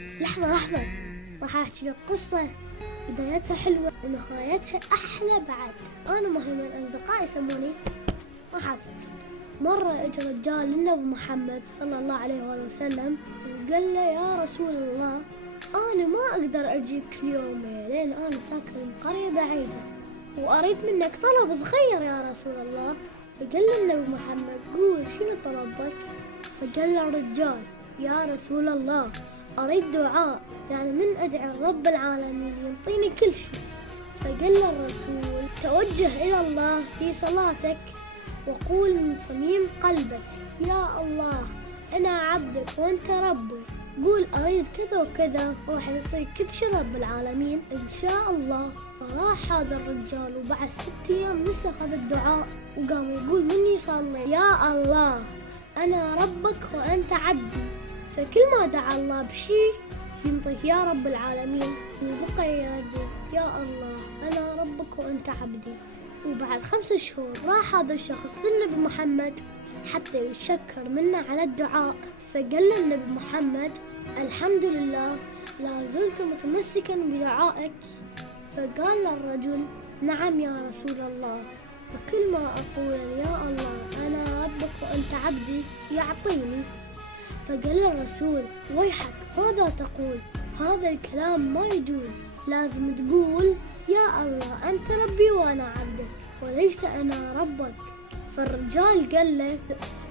لحظة، راح أحكي لك قصة بدايتها حلوة ونهايتها أحلى بعد. أنا مهم من أصدقائي يسموني محافظ. مرة إجا رجال للنبي محمد صلى الله عليه وآله وسلم وقال له يا رسول الله، أنا ما أقدر أجيك كل يوم لأن أنا ساكن بقرية بعيدة وأريد منك طلب صغير يا رسول الله. فقال له النبي محمد قول شنو طلبك؟ فقال له الرجال يا رسول الله أريد دعاء، يعني من أدعي رب العالمين ينطيني كل شيء. فقال له الرسول توجه إلى الله في صلاتك وقول من صميم قلبك يا الله أنا عبدك وأنت ربي، قول أريد كذا وكذا وراح يعطيك كل شيء رب العالمين إن شاء الله. فراح هذا الرجال وبعد 6 أيام نسى هذا الدعاء وقام يقول من يصلي يا الله أنا ربك وأنت عبدي، فكل ما دعا الله بشيء ينطيه يا رب العالمين وبقى يردد يا الله أنا ربك وأنت عبدي. وبعد 5 شهور راح هذا الشخص للنبي محمد حتى يشكر منه على الدعاء. فقال له النبي محمد الحمد لله لا زلت متمسكا بدعائك. فقال له الرجل نعم يا رسول الله، وكل ما أقول يا الله أنا ربك وأنت عبدي يعطيني. فقال له الرسول ويحك ماذا تقول؟ هذا الكلام ما يجوز، لازم تقول يا الله أنت ربي وأنا عبدك وليس أنا ربك. فالرجال قال له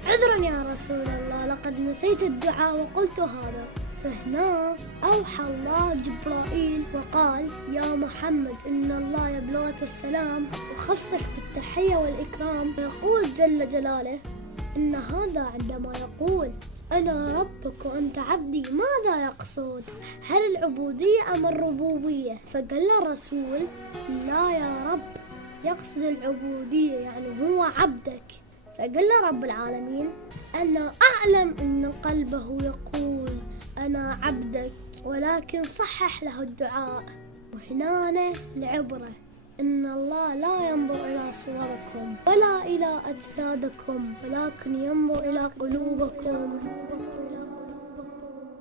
عذرا يا رسول الله لقد نسيت الدعاء وقلت هذا. فهنا أوحى الله جبرائيل وقال يا محمد إن الله يبلغك السلام وخصك بالتحية والإكرام، يقول جل جلاله إن هذا عندما يقول أنا ربك وأنت عبدي ماذا يقصد؟ هل العبودية أم الربوبية؟ فقال له الرسول لا يا رب يقصد العبودية يعني هو عبدك. فقال له رب العالمين أنا أعلم أن قلبه يقول أنا عبدك ولكن صحح له الدعاء. وهنا العبرة إن الله لا ينظر إلى صوركم ولا إلى أجسادكم ولكن ينظر إلى قلوبكم.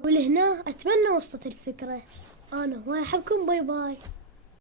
ولهنا أتمنى وصلت الفكرة. أنا هو أحبكم، باي باي.